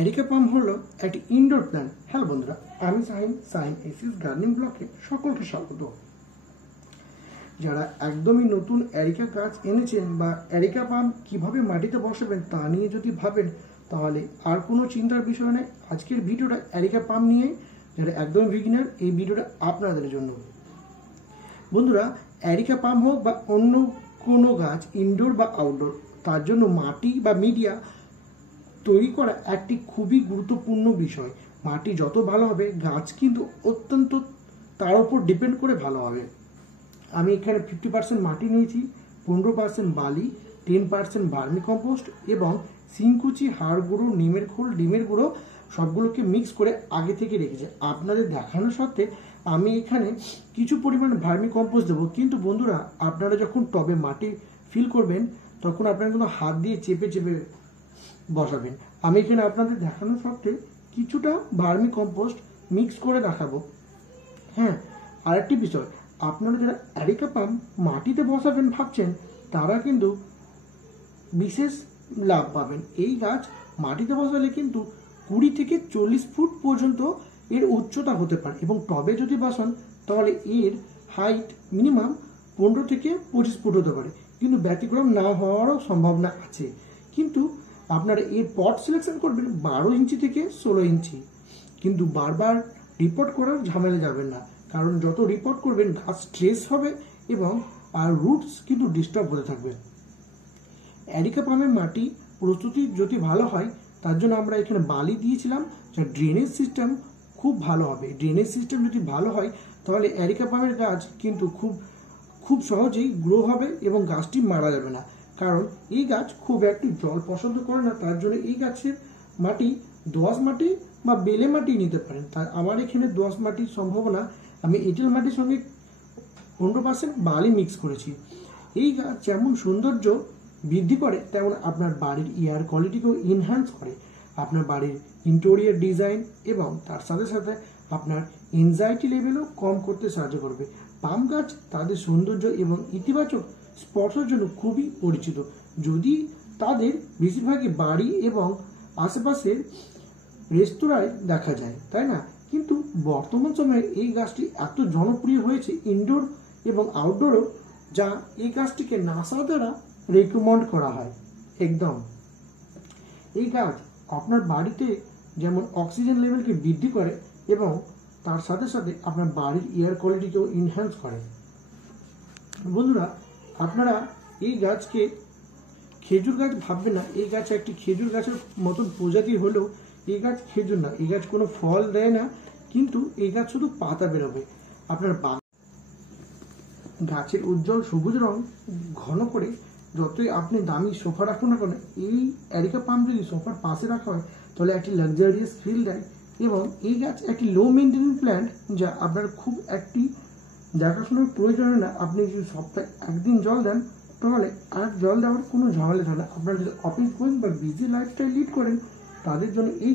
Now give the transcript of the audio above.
Areca পাম হলো একটি indoor plant. Hello বন্ধুরা, আমি সাইন এসিস গার্ডেনিং ব্লকে সকলকে স্বাগত। যারা একদমই নতুন এরিকা গাছ এনেছেন বা এরিকা পাম কিভাবে মাটিতে বসাবেন তা নিয়ে যদি ভাবেন, তাহলে আর কোনো চিন্তার বিষয় নেই। আজকের ভিডিওটা এরিকা পাম নিয়ে, যারা একদমই বিগিনার, এই ভিডিওটা আপনাদের জন্য। বন্ধুরা, এরিকা পাম হোক বা অন্য কোনো গাছ, ইনডোর বা আউটডোর, তার জন্য মাটি বা মিডিয়া তৈরি করা একটি খুবই গুরুত্বপূর্ণ বিষয়। মাটি যত ভালো হবে, গাছ কিন্তু অত্যন্ত তার উপর ডিপেন্ড করে ভালো হবে। আমি এখানে 50% মাটি নিয়েছি, 15% বালি, 10% ভার্মি কম্পোস্ট এবং সিংকুচি, হাড় গুঁড়ো, নিমের খোল, ডিমের গুঁড়ো সবগুলোকে মিক্স করে আগে থেকে রেখেছি। আপনাদের দেখানোর সত্ত্বে আমি এখানে কিছু পরিমাণ ভার্মি কম্পোস্ট দেবো, কিন্তু বন্ধুরা আপনারা যখন টবে মাটি ফিল করবেন তখন আপনারা কিন্তু হাত দিয়ে চেপে চেপে বসাবেন। আমি এখানে আপনাদের দেখানোর সত্ত্বে কিছুটা ভার্মি কম্পোস্ট মিক্স করে দেখাবো। হ্যাঁ, আরেকটি বিষয়, আপনারা যারা এরিকা পাম মাটিতে বসাবেন ভাবছেন, তারা কিন্তু বিশেষ লাভ পাবেন। এই গাছ মাটিতে বসালে কিন্তু 20 থেকে 40 ফুট পর্যন্ত এর উচ্চতা হতে পারে, এবং টবে যদি বসান তাহলে এর হাইট মিনিমাম 15 থেকে 25 ফুট হতে পারে, কিন্তু ব্যতিক্রম না হওয়ারও সম্ভাবনা আছে। কিন্তু আপনারা এর পট সিলেকশন করবেন 12 ইঞ্চি থেকে 16 ইঞ্চি, কিন্তু বারবার রিপোর্ট করার ঝামেলা যাবেন না, কারণ যত রিপোর্ট করবেন গাছ স্ট্রেস হবে এবং আর রুটস কিন্তু ডিস্টার্ব হতে থাকবে। এরিকা পামের মাটি প্রস্তুতি যদি ভালো হয়, তার জন্য আমরা এখানে বালি দিয়েছিলাম, যা ড্রেনেজ সিস্টেম খুব ভালো হবে। ড্রেনেজ সিস্টেম যদি ভালো হয়, তাহলে এরিকা পামের গাছ কিন্তু খুব সহজেই গ্রো হবে এবং গাছটি মারা যাবে না, কারণ এই গাছ খুব একটু জল পছন্দ করে না। তার জন্য এই গাছের মাটি দোআঁশ মাটি বা বেলে মাটি নিতে পারেন। তাই আমার এখানে দোআঁশ মাটির সম্ভাবনা, আমি এঁটেল মাটির সঙ্গে 15% বালি মিক্স করেছি। এই গাছ যেমন সৌন্দর্য বৃদ্ধি করে, তেমন আপনার বাড়ির এয়ার কোয়ালিটিকেও এনহ্যান্স করে, আপনার বাড়ির ইন্টেরিয়র ডিজাইন এবং তার সাথে সাথে আপনার এনজাইটি লেভেলও কম করতে সাহায্য করবে। পাম গাছ তাদের সৌন্দর্য এবং ইতিবাচক স্পর্শের জন্য খুবই পরিচিত, যদি তাদের বেশিরভাগই বাড়ি এবং আশেপাশের রেস্তোরাঁয় দেখা যায়, তাই না? কিন্তু বর্তমান সময়ে এই গাছটি এত জনপ্রিয় হয়েছে ইনডোর এবং আউটডোরও, যা এই গাছটিকে নাসা দ্বারা রেকমেন্ড করা হয়। একদম এই গাছ আপনার বাড়িতে যেমন অক্সিজেন লেভেলকে বৃদ্ধি করে এবং তার সাথে সাথে আপনার বাড়ির এয়ার কোয়ালিটিকেও এনহ্যান্স করে। বন্ধুরা, আপনারা এই গাছকে খেজুর গাছ ভাববেন না। এই গাছ একটি খেজুর গাছের মতন প্রজাতি হলেও এই গাছ খেজুর না, এই গাছ কোনো ফল দেয় না, কিন্তু এই গাছ শুধু পাতা বেরোবে। আপনার গাছের উজ্জ্বল সবুজ রং ঘন করে যতই আপনি দামি সোফা রাখুন না কেন, এই এরিকা পাম যদি সোফার পাশে রাখা হয় তাহলে একটি লাক্সারিয়াস ফিল দেয়। এবং এই গাছ একটি লো মেনটেন্যান্স প্ল্যান্ট, যা আপনার খুব একটি দেখাশোনার প্রয়োজন হয় না। আপনি যদি সপ্তাহে একদিন জল দেন, তাহলে আর জল দেওয়ার কোনো ঝামেলা থাকে না। আপনারা যদি অফিস গোয়িং বা বিজি লাইফস্টাইল লিড করেন, তাদের জন্য এই